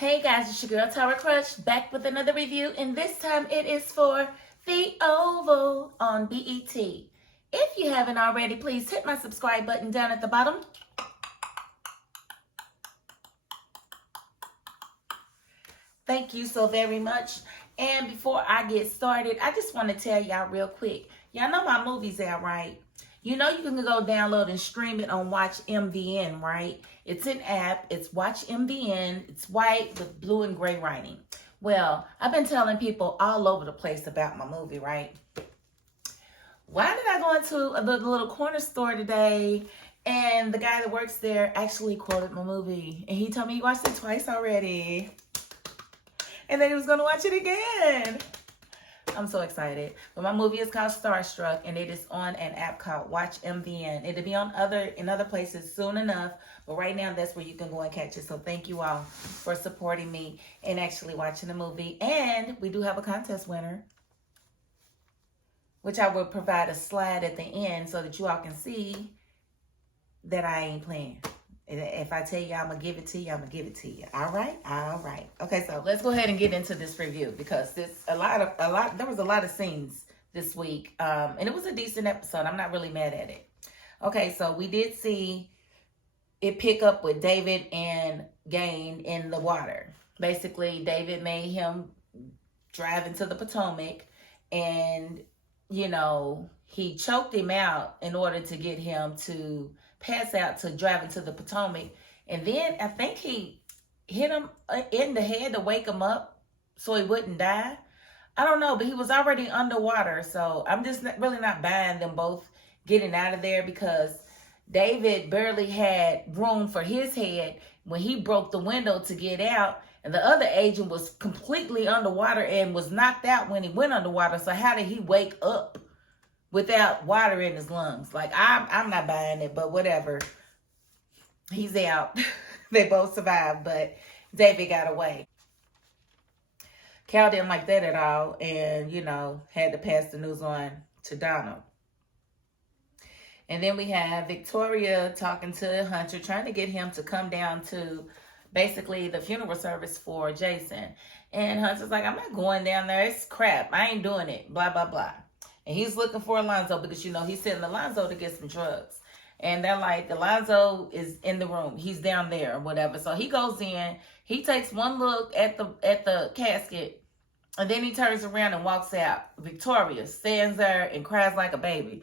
Hey guys, it's your girl Tower Crush back with another review, and this time it is for The Oval on BET. If you haven't already, please hit my subscribe button down at the bottom. Thank you so very much. And before I get started, I just want to tell y'all real quick. Y'all know my movie's out, right? You know you can go download and stream it on Watch MVN, right? It's an app. It's Watch MVN. It's white with blue and gray writing. Well, I've been telling people all over the place about my movie, right? Why did I go into a little corner store today and the guy that works there actually quoted my movie? And he told me he watched it twice already. And then he was going to watch it again. I'm so excited. But my movie is called Starstruck, and it is on an app called Watch MVN. It'll be on in other places soon enough, but right now that's where you can go and catch it. So thank you all for supporting me and actually watching the movie. And we do have a contest winner, which I will provide a slide at the end so that you all can see that I ain't playing. If I tell you I'm going to give it to you, I'm going to give it to you. All right? All right. Okay, so let's go ahead and get into this review because there was a lot of scenes this week. And it was a decent episode. I'm not really mad at it. Okay, so we did see it pick up with David and Gain in the water. Basically, David made him drive into the Potomac and, you know, he choked him out in order to get him to pass out to drive into the Potomac. And then I think he hit him in the head to wake him up so he wouldn't die. I don't know, but he was already underwater. So I'm just really not buying them both getting out of there because David barely had room for his head when he broke the window to get out. And the other agent was completely underwater and was knocked out when he went underwater. So how did he wake up without water in his lungs? Like, I'm not buying it, but whatever. He's out. They both survived, but David got away. Cal didn't like that at all and, you know, had to pass the news on to Donald. And then we have Victoria talking to Hunter, trying to get him to come down to basically the funeral service for Jason. And Hunter's like, I'm not going down there. It's crap. I ain't doing it. Blah, blah, blah. And he's looking for Alonzo because, you know, he's sending Alonzo to get some drugs. And they're like, Alonzo is in the room. He's down there or whatever. So he goes in. He takes one look at the casket. And then he turns around and walks out. Victoria stands there and cries like a baby.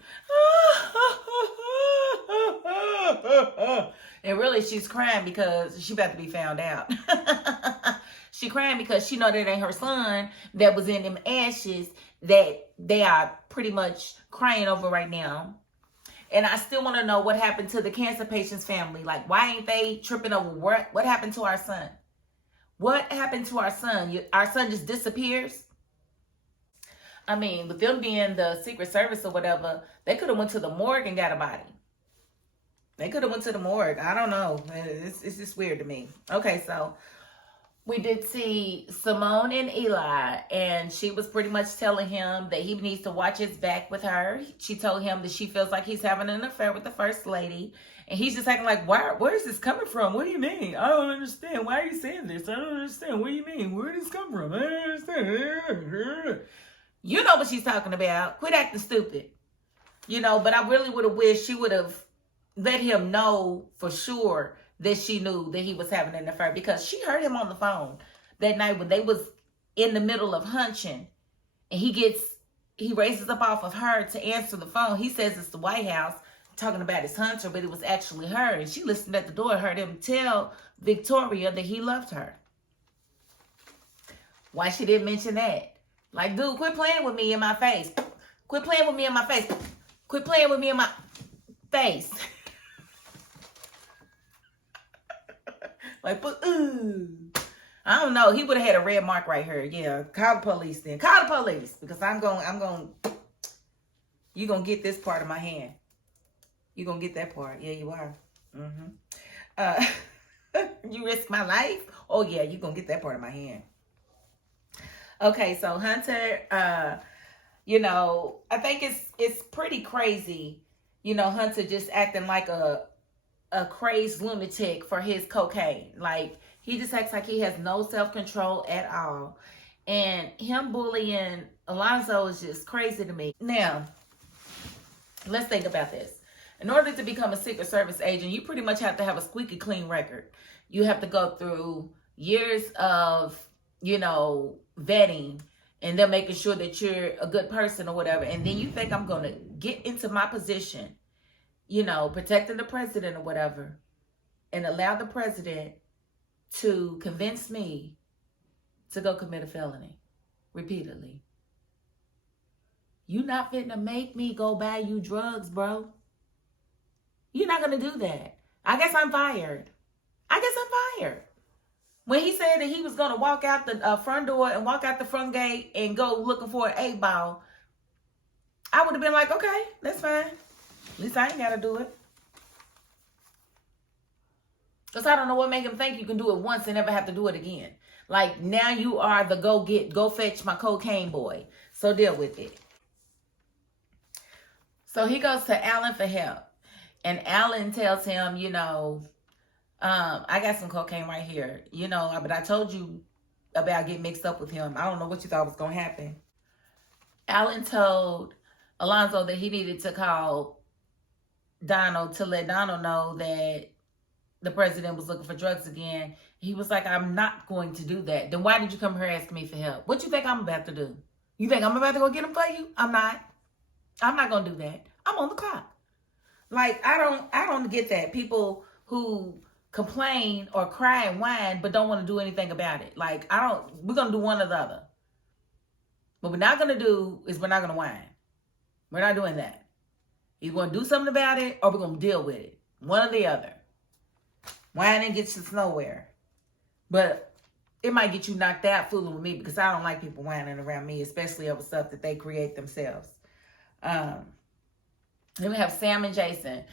And really, she's crying because she's about to be found out. She crying because she know that ain't her son that was in them ashes that they are pretty much crying over right now. And I still want to know what happened to the cancer patient's family. Like, why ain't they tripping over what happened to our son? What happened to our son? Our son just disappears? I mean, with them being the Secret Service or whatever, they could have went to the morgue and got a body. They could have went to the morgue. I don't know. It's just weird to me. Okay, so we did see Simone and Eli, and she was pretty much telling him that he needs to watch his back with her. She told him that she feels like he's having an affair with the First Lady. And he's just acting like, where is this coming from? What do you mean? I don't understand. Why are you saying this? I don't understand. What do you mean? Where did this come from? I don't understand. You know what she's talking about. Quit acting stupid. You know, but I really would have wished she would have let him know for sure that she knew that he was having an affair, because she heard him on the phone that night when they was in the middle of hunching, and he raises up off of her to answer the phone. He says it's the White House talking about his hunter, but it was actually her. And she listened at the door and heard him tell Victoria that he loved her. Why she didn't mention that? Like, dude, quit playing with me in my face. Quit playing with me in my face. Quit playing with me in my face. Like, I don't know. He would have had a red mark right here. Yeah, call the police then. Call the police, because you're going to get this part of my hand. You're going to get that part. Yeah, you are. You risk my life? Oh, yeah, you're going to get that part of my hand. Okay, so Hunter, you know, I think it's pretty crazy, you know, Hunter just acting like a crazed lunatic for his cocaine. Like, He just acts like he has no self-control at all. And him bullying Alonzo is just crazy to me. Now, let's think about this. In order to become a Secret Service agent, you pretty much have to have a squeaky clean record. You have to go through years of, vetting, and they're making sure that you're a good person or whatever. And then you think I'm going to get into my position, protecting the president or whatever, and allow the president to convince me to go commit a felony repeatedly. You're not fitting to make me go buy you drugs, bro. You're not going to do that. I guess I'm fired. When he said that he was going to walk out the front door and walk out the front gate and go looking for an 8-ball, I would have been like, okay, that's fine. At least I ain't got to do it. Because I don't know what make him think you can do it once and never have to do it again. Like, now you are the go fetch my cocaine boy. So deal with it. So he goes to Alan for help. And Alan tells him, I got some cocaine right here. But I told you about getting mixed up with him. I don't know what you thought was going to happen. Alan told Alonzo that he needed to call Donald to let Donald know that the president was looking for drugs again. He was like, I'm not going to do that. Then why did you come here asking me for help? What you think I'm about to do? You think I'm about to go get him for you? I'm not. I'm not going to do that. I'm on the clock. Like, I don't get that. People who complain or cry and whine but don't want to do anything about it. Like, we're going to do one or the other. What we're not going to do is we're not going to whine. We're not doing that. Either we're going to do something about it or we're going to deal with it. One or the other. Whining gets us nowhere. But it might get you knocked out fooling with me because I don't like people whining around me, especially over stuff that they create themselves. Then we have Sam and Jason.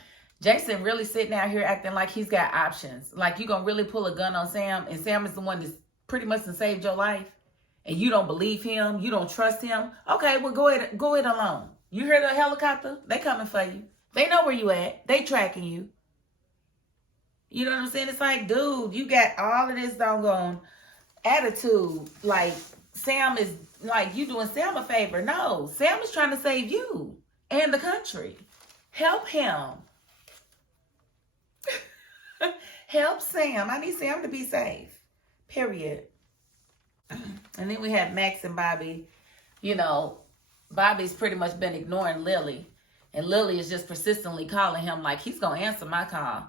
Jason really sitting out here acting like he's got options. Like, you gonna really pull a gun on Sam, and Sam is the one that's pretty much saved your life, and you don't believe him, you don't trust him. Okay, well, go it alone. You hear the helicopter? They coming for you. They know where you at. They tracking you. You know what I'm saying? It's like, dude, you got all of this doggone attitude. Like, Sam is, like, you doing Sam a favor. No, Sam is trying to save you and the country. Help him. Help Sam. I need Sam to be safe. Period. And then we have Max and Bobby. Bobby's pretty much been ignoring Lily. And Lily is just persistently calling him like he's going to answer my call.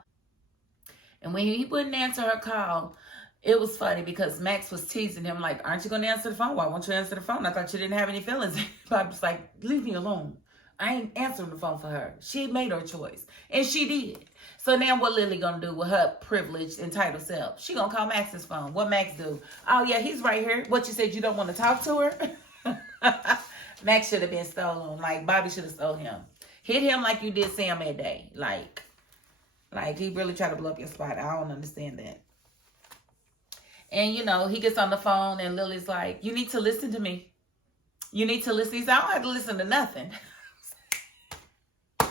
And when he wouldn't answer her call, it was funny because Max was teasing him like, aren't you going to answer the phone? Why won't you answer the phone? I thought you didn't have any feelings. Bobby's like, leave me alone. I ain't answering the phone for her. She made her choice. And she did. So now what Lily gonna do with her privileged, entitled self? She gonna call Max's phone. What Max do? Oh, yeah, he's right here. What, you said you don't want to talk to her? Max should have been stolen. Like, Bobby should have stole him. Hit him like you did Sam that day. Like he really tried to blow up your spot. I don't understand that. And, he gets on the phone and Lily's like, you need to listen to me. You need to listen. He said, I don't have to listen to nothing. I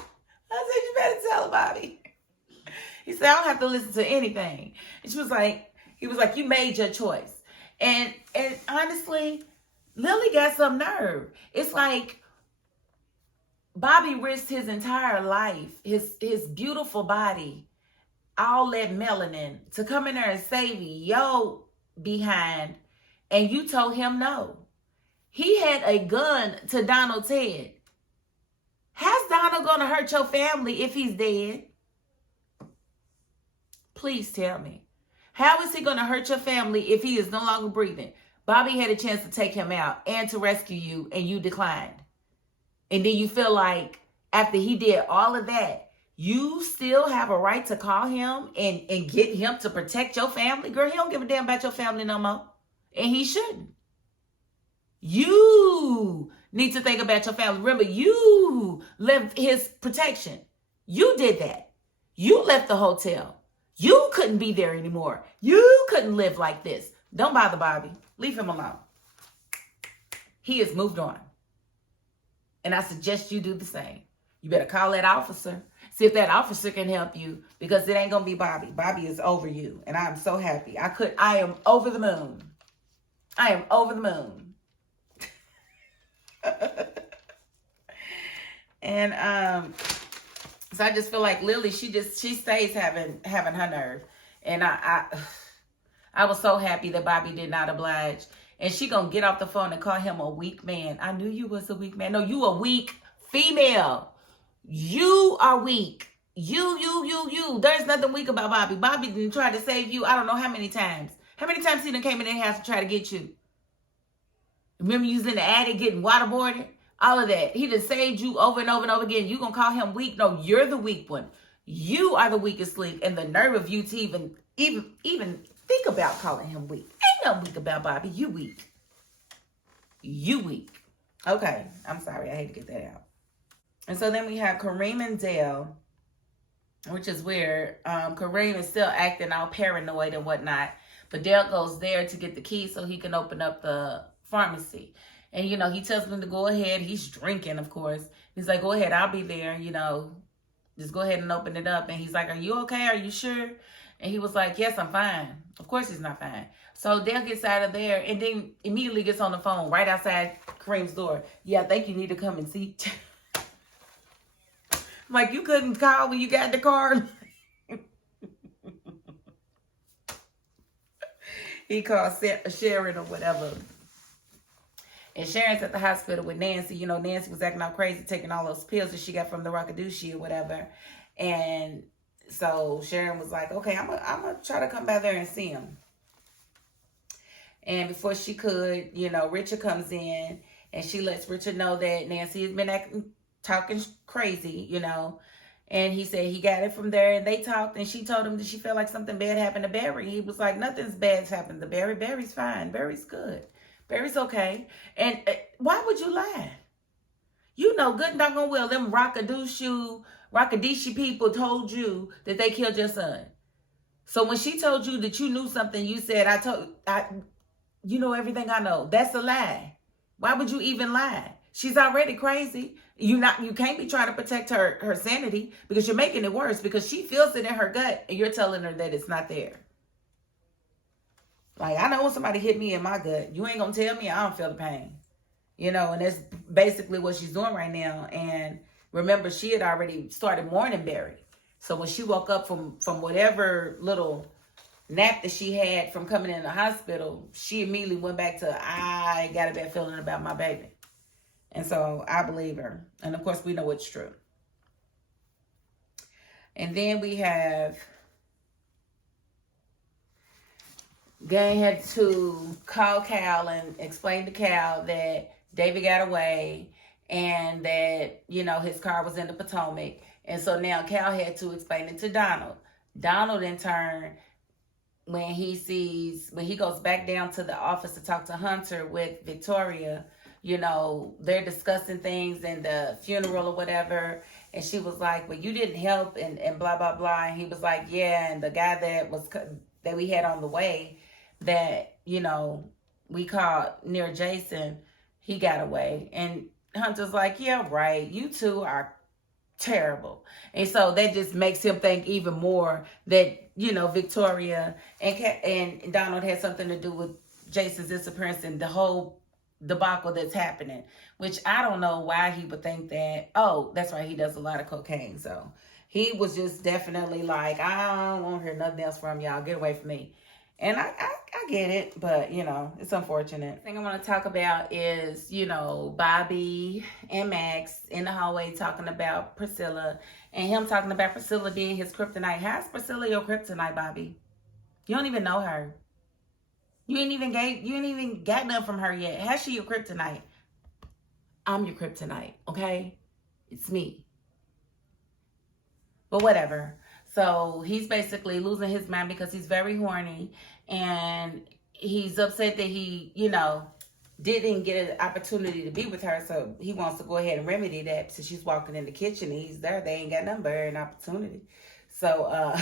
said, you better tell her, Bobby. He said, I don't have to listen to anything. And he was like, you made your choice. And honestly, Lily got some nerve. It's like Bobby risked his entire life, his beautiful body, all that melanin, to come in there and save yo behind, and you told him no. He had a gun to Donald's head. How's Donald going to hurt your family if he's dead? Please tell me. How is he going to hurt your family if he is no longer breathing? Bobby had a chance to take him out and to rescue you, and you declined. And then you feel like after he did all of that, you still have a right to call him and get him to protect your family? Girl, he don't give a damn about your family no more. And he shouldn't. You need to think about your family. Remember, you left his protection. You did that. You left the hotel. You couldn't be there anymore. You couldn't live like this. Don't bother Bobby. Leave him alone. He has moved on. And I suggest you do the same. You better call that officer. See if that officer can help you, because it ain't gonna be Bobby. Bobby is over you, and I'm so happy. I am over the moon. I am over the moon. And so I just feel like Lily, she stays having her nerve. And I was so happy that Bobby did not oblige. And she gonna get off the phone and call him a weak man. I knew you was a weak man. No, you a weak female. You are weak. You. There's nothing weak about Bobby. Bobby didn't try to save you I don't know how many times. How many times he done came in their house to try to get you? Remember you was in the attic getting waterboarded? All of that. He just saved you over and over and over again. You gonna call him weak? No, you're the weak one. You are the weakest link, and the nerve of you to even think about calling him weak. Ain't no weak about Bobby. You weak. You weak. Okay, I'm sorry. I hate to get that out. And so then we have Kareem and Dale, which is weird. Kareem is still acting all paranoid and whatnot, but Dale goes there to get the key so he can open up the pharmacy. And, you know, he tells him to go ahead. He's drinking, of course. He's like, go ahead, I'll be there, you know. Just go ahead and open it up. And he's like, are you okay? Are you sure? And he was like, yes, I'm fine. Of course he's not fine. So Dale gets out of there and then immediately gets on the phone right outside Kareem's door. Yeah, I think you need to come and see. I'm like, you couldn't call when you got in the car? He called Sharon or whatever. And Sharon's at the hospital with Nancy. You know, Nancy was acting all crazy, taking all those pills that she got from the Rockadoochie or whatever. And so Sharon was like, okay, I'm gonna try to come by there and see him. And before she could, you know, Richard comes in and she lets Richard know that Nancy has been talking crazy, you know. And he said he got it from there, and they talked, and she told him that she felt like something bad happened to Barry. He was like, nothing's bad's happened to Barry. Barry's fine. Barry's good. Barry's okay. And why would you lie? You know good and doggone well them Rockadoochie people told you that they killed your son. So when she told you that you knew something, you said, you know everything I know. That's a lie. Why would you even lie? She's already crazy. You can't be trying to protect her sanity, because you're making it worse, because she feels it in her gut and you're telling her that it's not there. Like, I know when somebody hit me in my gut, you ain't gonna tell me I don't feel the pain. You know, and that's basically what she's doing right now. And remember, she had already started mourning Barry. So when she woke up from whatever little nap that she had from coming in the hospital, she immediately went back to, I got a bad feeling about my baby. And so I believe her. And of course, we know it's true. And then we have Gang had to call Cal and explain to Cal that David got away and that, you know, his car was in the Potomac. And so now Cal had to explain it to Donald. Donald, in turn, when he goes back down to the office to talk to Hunter with Victoria, you know, they're discussing things in the funeral or whatever. And she was like, well, you didn't help and blah, blah, blah. And he was like, yeah. And the guy that we had on the way that, you know, we caught near Jason, he got away. And Hunter's like, yeah, right. You two are terrible. And so that just makes him think even more that, you know, Victoria and Donald had something to do with Jason's disappearance and the whole debacle that's happening, which I don't know why he would think that. Oh, that's right, he does a lot of cocaine. So he was just definitely like, I don't want to hear nothing else from y'all. Get away from me. And I get it, but, you know, it's unfortunate. The thing I want to talk about is, you know, Bobby and Max in the hallway talking about Priscilla, and him talking about Priscilla being his kryptonite. How's Priscilla your kryptonite, Bobby? You don't even know her. You ain't even got none from her yet. How's she your kryptonite? I'm your kryptonite, okay? It's me. But whatever. So he's basically losing his mind because he's very horny, and he's upset that he, you know, didn't get an opportunity to be with her. So he wants to go ahead and remedy that. So she's walking in the kitchen and he's there. They ain't got nothing but an opportunity. So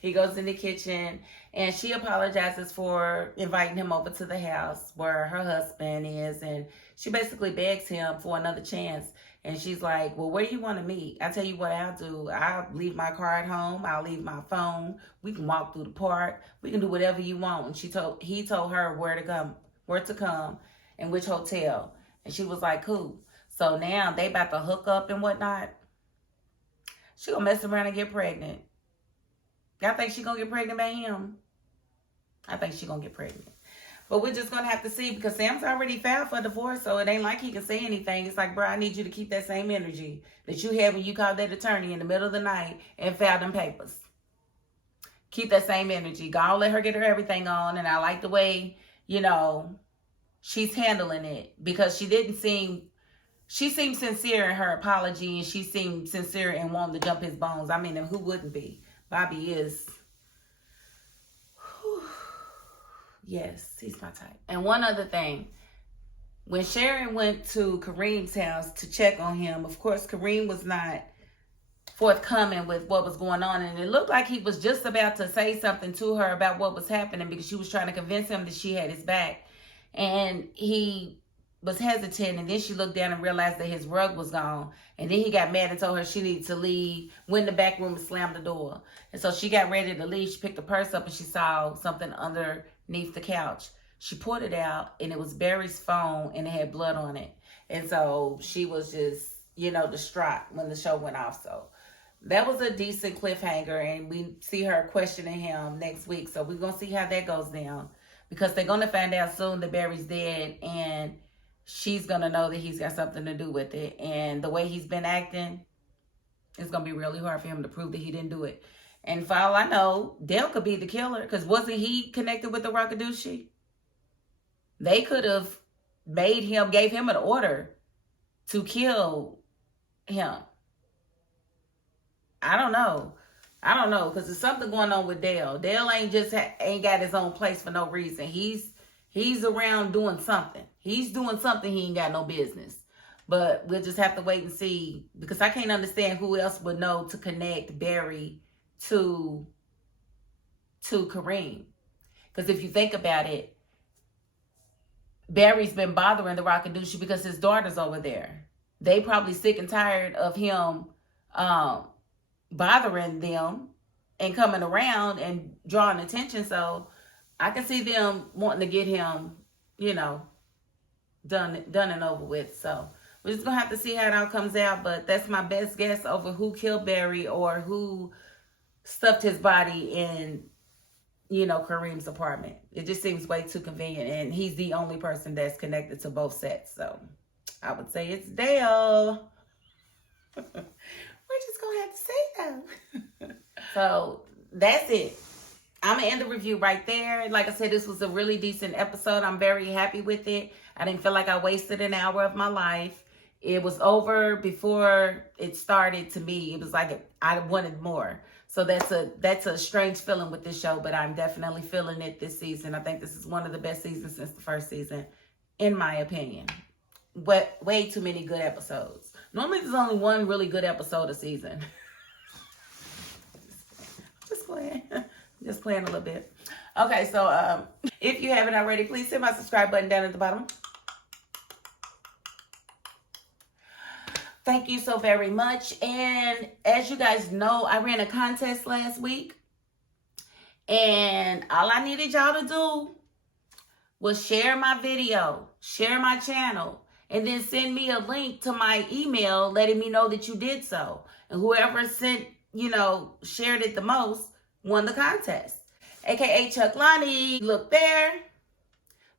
he goes in the kitchen and she apologizes for inviting him over to the house where her husband is. And she basically begs him for another chance. And she's like, well, where do you want to meet? I tell you what I'll do. I'll leave my car at home. I'll leave my phone. We can walk through the park. We can do whatever you want. And he told her where to come, and which hotel. And she was like, cool. So now they about to hook up and whatnot. She gonna mess around and get pregnant. Y'all think she gonna get pregnant by him? I think she gonna get pregnant. But we're just gonna have to see, because Sam's already filed for divorce, so it ain't like he can say anything. It's like, bro, I need you to keep that same energy that you had when you called that attorney in the middle of the night and filed them papers. Keep that same energy. God, let her get her everything on. And I like the way, she's handling it, because she seemed sincere in her apology, and she seemed sincere in wanting to jump his bones. I mean, who wouldn't be? Bobby is. Yes, he's my type. And one other thing. When Sharon went to Kareem's house to check on him, of course, Kareem was not forthcoming with what was going on. And it looked like he was just about to say something to her about what was happening, because she was trying to convince him that she had his back. And he was hesitant, and then she looked down and realized that his rug was gone. And then he got mad and told her she needed to leave, went in the back room and slammed the door. And so she got ready to leave. She picked the purse up, and she saw something underneath the couch. She pulled it out, and it was Barry's phone, and it had blood on it. And so she was just, distraught when the show went off. So that was a decent cliffhanger, and we see her questioning him next week. So we're going to see how that goes down, because they're going to find out soon that Barry's dead, and she's going to know that he's got something to do with it. And the way he's been acting, it's going to be really hard for him to prove that he didn't do it. And for all I know, Dale could be the killer, because wasn't he connected with the Rockadushi? They could have gave him an order to kill him. I don't know, because there's something going on with Dale. Dale ain't got his own place for no reason. He's around doing something. He's doing something he ain't got no business. But we'll just have to wait and see, because I can't understand who else would know to connect Barry to Kareem. Because if you think about it, Barry's been bothering the Rockadushi because his daughter's over there. They probably sick and tired of him bothering them and coming around and drawing attention. So I can see them wanting to get him, done and over with. So we're just going to have to see how it all comes out. But that's my best guess over who killed Barry, or who stuffed his body in, Kareem's apartment. It just seems way too convenient. And he's the only person that's connected to both sets. So I would say it's Dale. We're just going to have to say that. So that's it. I'm going to end the review right there. Like I said, this was a really decent episode. I'm very happy with it. I didn't feel like I wasted an hour of my life. It was over before it started. To me, it was like I wanted more. So that's a strange feeling with this show, but I'm definitely feeling it this season. I think this is one of the best seasons since the first season, in my opinion. But way too many good episodes. Normally there's only one really good episode a season. Just playing a little bit. Okay, so if you haven't already, please hit my subscribe button down at the bottom. Thank you so very much. And as you guys know, I ran a contest last week. And all I needed y'all to do was share my video, share my channel, and then send me a link to my email letting me know that you did so. And whoever shared it the most won the contest. AKA Chuck Lonnie. Look there.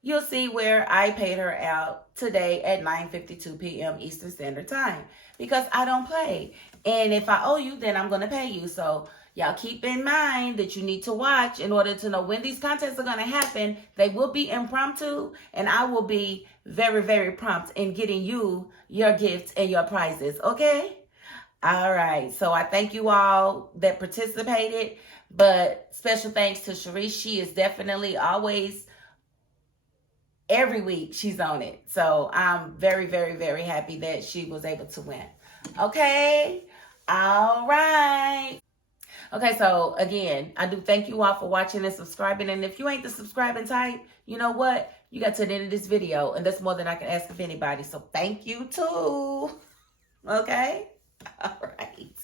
You'll see where I paid her out today at 9:52 p.m. Eastern Standard Time, because I don't play. And if I owe you, then I'm going to pay you. So y'all keep in mind that you need to watch in order to know when these contests are going to happen. They will be impromptu, and I will be very, very prompt in getting you your gifts and your prizes. Okay? All right. So I thank you all that participated, but special thanks to Charrissa. She is definitely always, every week she's on it. So I'm very, very, very happy that she was able to win. Okay. All right. Okay. So again, I do thank you all for watching and subscribing. And if you ain't the subscribing type, you know what? You got to the end of this video, and that's more than I can ask of anybody. So thank you too. Okay? All right.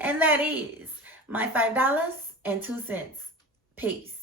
And that is my $5.02. Peace.